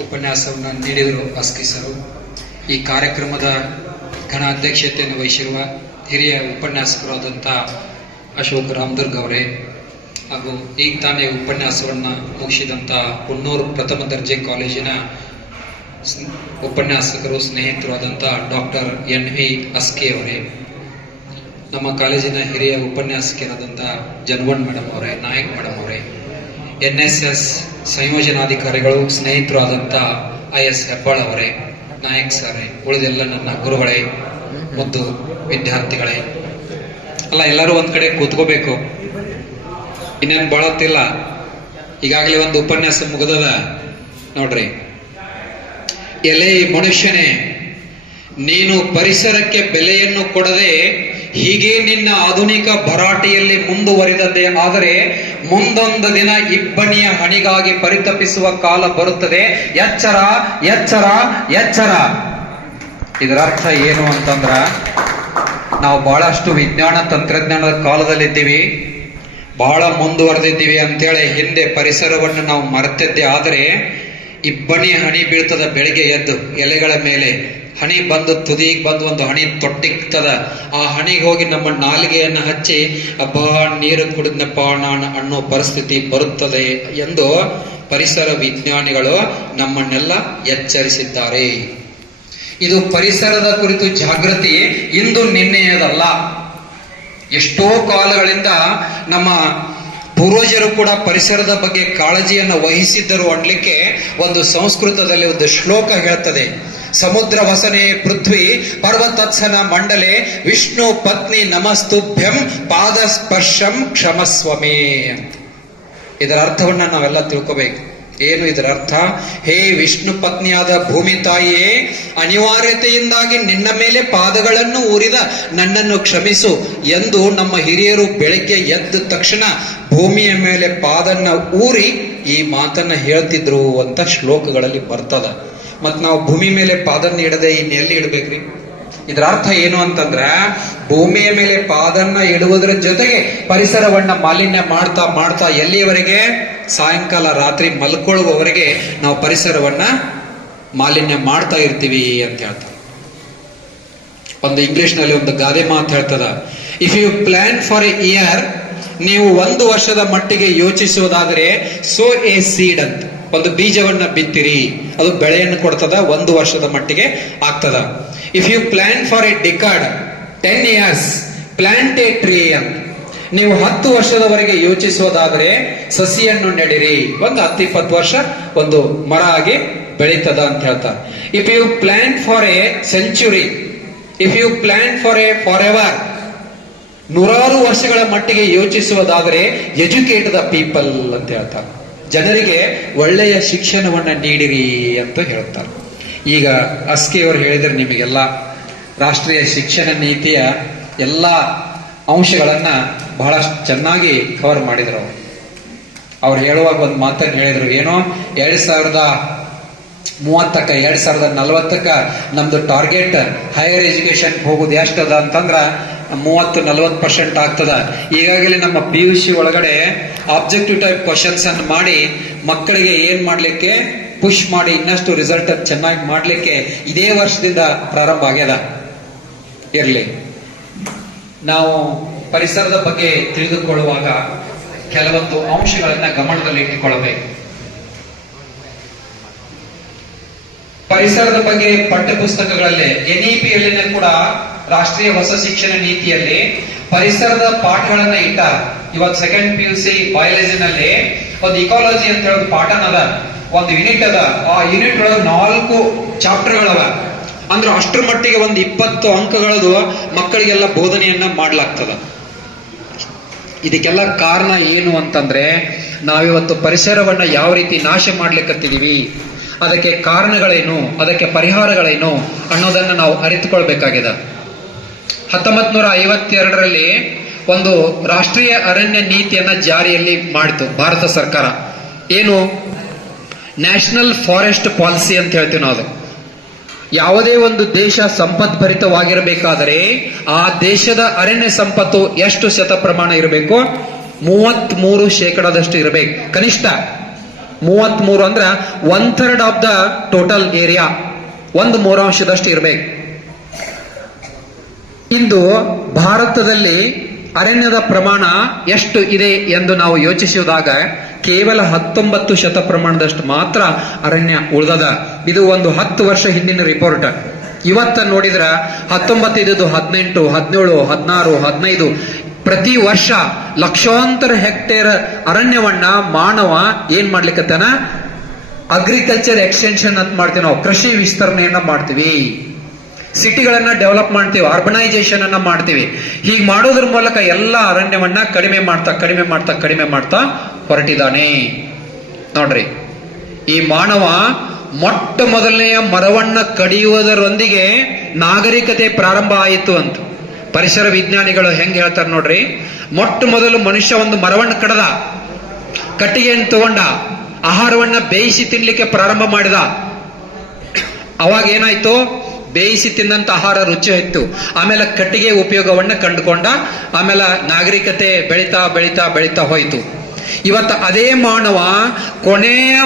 ಉಪನ್ಯಾಸವನ್ನು ನೀಡಿದರು ಅಸ್ಕಿ ಸರು ಈ ಕಾರ್ಯಕ್ರಮದ ಘನ ಅಧ್ಯಕ್ಷತೆಯನ್ನು ವಹಿಸಿರುವ ಹಿರಿಯ ಉಪನ್ಯಾಸಕರಾದಂಥ ಅಶೋಕ್ ರಾಮದುರ್ಗ್ ಅವರೇ ಹಾಗೂ ಈಗ ತಾನೇ ಉಪನ್ಯಾಸವನ್ನು ಮುಗಿಸಿದಂಥ ಹುನ್ನೂರು ಪ್ರಥಮ ದರ್ಜೆ ಕಾಲೇಜಿನ ಉಪನ್ಯಾಸಕರು ಸ್ನೇಹಿತರು ಆದಂಥ ಡಾಕ್ಟರ್ ಎನ್ ವಿ ಅಸ್ಕಿ ಅವರೇ, ನಮ್ಮ ಕಾಲೇಜಿನ ಹಿರಿಯ ಉಪನ್ಯಾಸಕರಾದಂಥ ಜನ್ವನ್ ಮೇಡಮ್ ಅವರೇ, ನಾಯಕ್ ಮೇಡಮ್ ಅವರೇ, ಎನ್ ಎಸ್ ಎಸ್ ಸಂಯೋಜನಾಧಿಕಾರಿಗಳು ಸ್ನೇಹಿತರು ಆದಂಥ ಐ ಎಸ್ ಹೆಬ್ಬಾಳ್ ಅವರೇ, ನಾಯಕ್ ಸರೇ, ಉಳಿದೆಲ್ಲ ನನ್ನ ಗುರುಗಳೇ ಮತ್ತು ವಿದ್ಯಾರ್ಥಿಗಳೇ. ಅಲ್ಲ, ಎಲ್ಲರೂ ಒಂದ್ ಕಡೆ ಕೂತ್ಕೋಬೇಕು. ಇನ್ನೇನು ಬಾಳತ್ತಿಲ್ಲ. ಈಗಾಗಲೇ ಒಂದು ಉಪನ್ಯಾಸ ಮುಗಿದದ. ನೋಡ್ರಿ. ಎಲೆ ಮನುಷ್ಯನೇ ನೀನು ಪರಿಸರಕ್ಕೆ ಬೆಲೆಯನ್ನು ಕೊಡದೆ ಹೀಗೆ ನಿನ್ನ ಆಧುನಿಕ ಭರಾಟೆಯಲ್ಲಿ ಮುಂದುವರಿದದೆ ಆದರೆ ಮುಂದೊಂದು ದಿನ ಇಬ್ಬನಿಯ ಹಣಿಗಾಗಿ ಪರಿತಪಿಸುವ ಕಾಲ ಬರುತ್ತದೆ. ಎಚ್ಚರ ಎಚ್ಚರ ಎಚ್ಚರ. ಇದರ ಅರ್ಥ ಏನು ಅಂತಂದ್ರ, ನಾವು ಬಹಳಷ್ಟು ವಿಜ್ಞಾನ ತಂತ್ರಜ್ಞಾನದ ಕಾಲದಲ್ಲಿದ್ದೀವಿ, ಬಹಳ ಮುಂದುವರೆದಿದ್ದೀವಿ ಅಂತೇಳಿ ಹಿಂದೆ ಪರಿಸರವನ್ನು ನಾವು ಮರೆತಿದ್ದೆ, ಆದರೆ ಇಬ್ಬನಿ ಹನಿ ಬೀಳ್ತದ ಬೆಳಿಗ್ಗೆ ಎದ್ದು ಎಲೆಗಳ ಮೇಲೆ ಹನಿ ಬಂದು ತುದಿಗೆ ಬಂದು ಒಂದು ಹಣಿ ತೊಟ್ಟಿಕ್ತದ ಆ ಹಣಿಗೆ ಹೋಗಿ ನಮ್ಮ ನಾಲಿಗೆಯನ್ನು ಹಚ್ಚಿ, ಅಬ್ಬಾ, ನೀರು ಕುಡಿದ್ನಪ್ಪ ನಾನು ಅನ್ನೋ ಪರಿಸ್ಥಿತಿ ಬರುತ್ತದೆ ಎಂದು ಪರಿಸರ ವಿಜ್ಞಾನಿಗಳು ನಮ್ಮನ್ನೆಲ್ಲ ಎಚ್ಚರಿಸಿದ್ದಾರೆ. ಇದು ಪರಿಸರದ ಕುರಿತು ಜಾಗೃತಿ ಇಂದು ನಿನ್ನೆಯದಲ್ಲ. ಎಷ್ಟೋ ಕಾಲಗಳಿಂದ ನಮ್ಮ ಪೂರ್ವಜರು ಕೂಡ ಪರಿಸರದ ಬಗ್ಗೆ ಕಾಳಜಿಯನ್ನು ವಹಿಸಿದ್ದರು ಅನ್ಲಿಕ್ಕೆ ಒಂದು ಸಂಸ್ಕೃತದಲ್ಲಿ ಒಂದು ಶ್ಲೋಕ ಹೇಳ್ತದೆ. ಸಮುದ್ರ ವಸನೆ ಪೃಥ್ವಿ ಪರ್ವತತ್ಸನ ಮಂಡಲೆ ವಿಷ್ಣು ಪತ್ನಿ ನಮಸ್ತುಭ್ಯಂ ಪಾದ ಸ್ಪರ್ಶಂ ಕ್ಷಮಸ್ವಮೇ. ಇದರ ಅರ್ಥವನ್ನ ನಾವೆಲ್ಲ ತಿಳ್ಕೋಬೇಕು. ಏನು ಇದರ ಅರ್ಥ? ಹೇ ವಿಷ್ಣು ಪತ್ನಿಯಾದ ಭೂಮಿ ತಾಯಿಯೇ, ಅನಿವಾರ್ಯತೆಯಿಂದಾಗಿ ನಿನ್ನ ಮೇಲೆ ಪಾದಗಳನ್ನು ಊರಿದ ನನ್ನನ್ನು ಕ್ಷಮಿಸು ಎಂದು ನಮ್ಮ ಹಿರಿಯರು ಬೆಳಗ್ಗೆ ಎದ್ದ ತಕ್ಷಣ ಭೂಮಿಯ ಮೇಲೆ ಪಾದನ್ನ ಊರಿ ಈ ಮಾತನ್ನ ಹೇಳ್ತಿದ್ರು ಅಂತ ಶ್ಲೋಕಗಳಲ್ಲಿ ಬರ್ತದ. ಮತ್ ನಾವು ಭೂಮಿ ಮೇಲೆ ಪಾದನ್ನ ಇಡದೆ ಇನ್ನು ಎಲ್ಲಿ ಇಡ್ಬೇಕ್ರಿ? ಇದರ ಅರ್ಥ ಏನು ಅಂತಂದ್ರೆ ಭೂಮಿಯ ಮೇಲೆ ಪಾದನ್ನ ಇಡುವುದರ ಜೊತೆಗೆ ಪರಿಸರವನ್ನ ಮಾಲಿನ್ಯ ಮಾಡ್ತಾ ಮಾಡ್ತಾ ಎಲ್ಲಿಯವರೆಗೆ ಸಾಯಂಕಾಲ ರಾತ್ರಿ ಮಲ್ಕೊಳ್ಳುವವರೆಗೆ ನಾವು ಪರಿಸರವನ್ನ ಮಾಲಿನ್ಯ ಮಾಡ್ತಾ ಇರ್ತೀವಿ ಅಂತ ಹೇಳ್ತಾರೆ. ಒಂದು ಇಂಗ್ಲಿಷ್ನಲ್ಲಿ ಒಂದು ಗಾದೆ ಮಾತು ಹೇಳ್ತದ if you plan for a year ನೀವು ಒಂದು ವರ್ಷದ ಮಟ್ಟಿಗೆ ಯೋಚಿಸುವುದಾದರೆ ಸೋ ಎ ಸೀಡ್ ಅಂತ. ಒಂದು ಬೀಜವನ್ನ ಬಿತ್ತಿರಿ, ಅದು ಬೆಳೆಯನ್ನು ಕೊಡ್ತದ, ಒಂದು ವರ್ಷದ ಮಟ್ಟಿಗೆ ಆಗ್ತದ. If you plan for a decade ten years plant a tree ಅಂತ. ನೀವು ಹತ್ತು ವರ್ಷದವರೆಗೆ ಯೋಚಿಸುವುದಾದರೆ ಸಸಿಯನ್ನು ನೆಡಿರಿ, ಒಂದು ಹತ್ತು ಇಪ್ಪತ್ತು ವರ್ಷ ಒಂದು ಮರ ಆಗಿ ಬೆಳೀತದ ಅಂತ ಹೇಳ್ತಾರೆ. If you plan for a century if you plan for a forever ನೂರಾರು ವರ್ಷಗಳ ಮಟ್ಟಿಗೆ ಯೋಚಿಸುವುದಾದರೆ ಎಜುಕೇಟ್ ದ ಪೀಪಲ್ ಅಂತ ಹೇಳ್ತಾರೆ. ಜನರಿಗೆ ಒಳ್ಳೆಯ ಶಿಕ್ಷಣವನ್ನು ನೀಡಿರಿ ಅಂತ ಹೇಳ್ತಾರೆ ಈಗ ಅಸ್ಕಿಯವರು ಹೇಳಿದರೆ ನಿಮಗೆಲ್ಲ ರಾಷ್ಟ್ರೀಯ ಶಿಕ್ಷಣ ನೀತಿಯ ಎಲ್ಲ ಅಂಶಗಳನ್ನು ಬಹಳ ಚೆನ್ನಾಗಿ ಕವರ್ ಮಾಡಿದರು ಅವರು. ಅವ್ರು ಹೇಳುವಾಗ ಒಂದು ಮಾತನ್ನು ಹೇಳಿದರು, ಏನೋ ಎರಡು ಸಾವಿರದ ಮೂವತ್ತಕ್ಕ, ಎರಡು ಸಾವಿರದ ನಲವತ್ತಕ್ಕ ನಮ್ಮದು ಟಾರ್ಗೆಟ್ ಹೈಯರ್ ಎಜುಕೇಶನ್ ಹೋಗೋದು ಎಷ್ಟದ ಅಂತಂದ್ರ ಮೂವತ್ತು, ನಲವತ್ತು ಪರ್ಸೆಂಟ್ ಆಗ್ತದ. ಈಗಾಗಲೇ ನಮ್ಮ ಪಿ ಯು ಸಿ ಒಳಗಡೆ ಆಬ್ಜೆಕ್ಟಿವ್ ಟೈಪ್ ಕ್ವಶನ್ಸ್ ಅನ್ನು ಮಾಡಿ ಮಕ್ಕಳಿಗೆ ಏನ್ ಮಾಡ್ಲಿಕ್ಕೆ ಪುಷ್ ಮಾಡಿ, ಇನ್ನಷ್ಟು ರಿಸಲ್ಟ್ ಚೆನ್ನಾಗಿ ಮಾಡ್ಲಿಕ್ಕೆ ಇದೇ ವರ್ಷದಿಂದ ಪ್ರಾರಂಭ ಆಗ್ಯದ. ಇರಲಿ. ನಾವು ಪರಿಸರದ ಬಗ್ಗೆ ತಿಳಿದುಕೊಳ್ಳುವಾಗ ಕೆಲವೊಂದು ಅಂಶಗಳನ್ನ ಗಮನದಲ್ಲಿ ಇಟ್ಟುಕೊಳ್ಳಬೇಕು. ಪರಿಸರದ ಬಗ್ಗೆ ಪಠ್ಯ ಪುಸ್ತಕಗಳಲ್ಲಿ ಎನ್ಇಪಿಯಲ್ಲಿನೇ ಕೂಡ ರಾಷ್ಟ್ರೀಯ ಹೊಸ ಶಿಕ್ಷಣ ನೀತಿಯಲ್ಲಿ ಪರಿಸರದ ಪಾಠಗಳನ್ನ ಇಟ್ಟ ಇವತ್ತು ಸೆಕೆಂಡ್ ಪಿ ಯು ಸಿ ಬಯಾಲಜಿನಲ್ಲಿ ಒಂದು ಇಕಾಲಜಿ ಅಂತ ಹೇಳಿ ಪಾಠನ ಅದ. ಒಂದು ಯೂನಿಟ್ ಅದ. ಆ ಯೂನಿಟ್ ಒಳಗೆ ನಾಲ್ಕು ಚಾಪ್ಟರ್ಗಳವ ಅಂದ್ರೆ ಅಷ್ಟರ ಮಟ್ಟಿಗೆ ಒಂದು ಇಪ್ಪತ್ತು ಅಂಕಗಳದು ಮಕ್ಕಳಿಗೆಲ್ಲ ಬೋಧನೆಯನ್ನ ಮಾಡ್ಲಾಗ್ತದ. ಇದಕ್ಕೆಲ್ಲ ಕಾರಣ ಏನು ಅಂತಂದ್ರೆ ನಾವಿವತ್ತು ಪರಿಸರವನ್ನ ಯಾವ ರೀತಿ ನಾಶ ಮಾಡ್ಲಿಕ್ಕತ್ತಿದೀವಿ ಅದಕ್ಕೆ ಕಾರಣಗಳೇನು, ಅದಕ್ಕೆ ಪರಿಹಾರಗಳೇನು ಅನ್ನೋದನ್ನ ನಾವು ಅರಿತುಕೊಳ್ಬೇಕಾಗಿದೆ. ಹತ್ತೊಂಬತ್ ನೂರ ಐವತ್ತೆರಡರಲ್ಲಿ ಒಂದು ರಾಷ್ಟ್ರೀಯ ಅರಣ್ಯ ನೀತಿಯನ್ನ ಜಾರಿಯಲ್ಲಿ ಮಾಡಿತು ಭಾರತ ಸರ್ಕಾರ. ಏನು? ನ್ಯಾಷನಲ್ ಫಾರೆಸ್ಟ್ ಪಾಲಿಸಿ ಅಂತ ಹೇಳ್ತೀವಿ ನಾವು ಅದು. ಯಾವುದೇ ಒಂದು ದೇಶ ಸಂಪದ್ಭರಿತವಾಗಿರಬೇಕಾದರೆ ಆ ದೇಶದ ಅರಣ್ಯ ಸಂಪತ್ತು ಎಷ್ಟು ಶತ ಪ್ರಮಾಣ ಇರಬೇಕು? ಮೂವತ್ತ್ ಮೂರು ಶೇಕಡದಷ್ಟು ಇರಬೇಕು. ಕನಿಷ್ಠ ಮೂವತ್ಮೂರು ಅಂದ್ರೆ one third of the total area ಒಂದು ಮೂರಾಂಶದಷ್ಟು ಇರಬೇಕು. ಇಂದು ಭಾರತದಲ್ಲಿ ಅರಣ್ಯದ ಪ್ರಮಾಣ ಎಷ್ಟು ಇದೆ ಎಂದು ನಾವು ಯೋಚಿಸುವುದಾಗ ಕೇವಲ ಹತ್ತೊಂಬತ್ತು ಶತ ಪ್ರಮಾಣದಷ್ಟು ಮಾತ್ರ ಅರಣ್ಯ ಉಳಿದದ. ಇದು ಒಂದು ಹತ್ತು ವರ್ಷ ಹಿಂದಿನ ರಿಪೋರ್ಟ್ ಇವತ್ತ ನೋಡಿದ್ರ ಇದ್ದು ಹದಿನೆಂಟು, ಹದಿನೇಳು, ಹದಿನಾರು, ಹದಿನೈದು. ಪ್ರತಿ ವರ್ಷ ಲಕ್ಷಾಂತರ ಹೆಕ್ಟೇರ್ ಅರಣ್ಯವನ್ನ ಮಾನವ ಏನ್ ಮಾಡ್ಲಿಕ್ಕತ್ತಾನ ಅಗ್ರಿಕಲ್ಚರ್ ಎಕ್ಸ್ಟೆನ್ಷನ್ ಅಂತ ಮಾಡ್ತೀವಿ ನಾವು. ಕೃಷಿ ವಿಸ್ತರಣೆಯನ್ನ ಮಾಡ್ತೀವಿ. ಸಿಟಿಗಳನ್ನ ಡೆವಲಪ್ ಮಾಡ್ತೀವಿ ಅರ್ಬನೈಸೇಷನ್ ಅನ್ನ ಮಾಡ್ತೀವಿ. ಹೀಗೆ ಮಾಡೋದ್ರ ಮೂಲಕ ಎಲ್ಲ ಅರಣ್ಯವನ್ನ ಕಡಿಮೆ ಮಾಡ್ತಾ ಕಡಿಮೆ ಮಾಡ್ತಾ ಕಡಿಮೆ ಮಾಡ್ತಾ ಹೊರಟಿದ್ದಾನೆ. ನೋಡ್ರಿ, ಈ ಮಾನವ ಮೊಟ್ಟ ಮೊದಲನೆಯ ಮರವನ್ನ ಕಡಿಯುವುದರೊಂದಿಗೆ ನಾಗರಿಕತೆ ಪ್ರಾರಂಭ ಆಯಿತು ಅಂತ. ಪರಿಸರ ವಿಜ್ಞಾನಿಗಳು ಹೆಂಗ್ ಹೇಳ್ತಾರೆ ನೋಡ್ರಿ, ಮೊಟ್ಟ ಮೊದಲು ಮನುಷ್ಯ ಒಂದು ಮರವನ್ನ ಕಡದ, ಕಟ್ಟಿಗೆಯನ್ನು ತಗೊಂಡ, ಆಹಾರವನ್ನ ಬೇಯಿಸಿ ತಿನ್ಲಿಕ್ಕೆ ಪ್ರಾರಂಭ ಮಾಡಿದ. ಅವಾಗ ಏನಾಯ್ತು? ಬೇಯಿಸಿ ತಿಂದಂತ ಆಹಾರ ರುಚಿ ಇತ್ತು. ಆಮೇಲೆ ಕಟ್ಟಿಗೆ ಉಪಯೋಗವನ್ನ ಕಂಡುಕೊಂಡ, ಆಮೇಲೆ ನಾಗರಿಕತೆ ಬೆಳಿತಾ ಬೆಳಿತಾ ಬೆಳಿತಾ ಹೋಯ್ತು. ಇವತ್ತು ಅದೇ ಮಾನವ ಕೊನೆಯ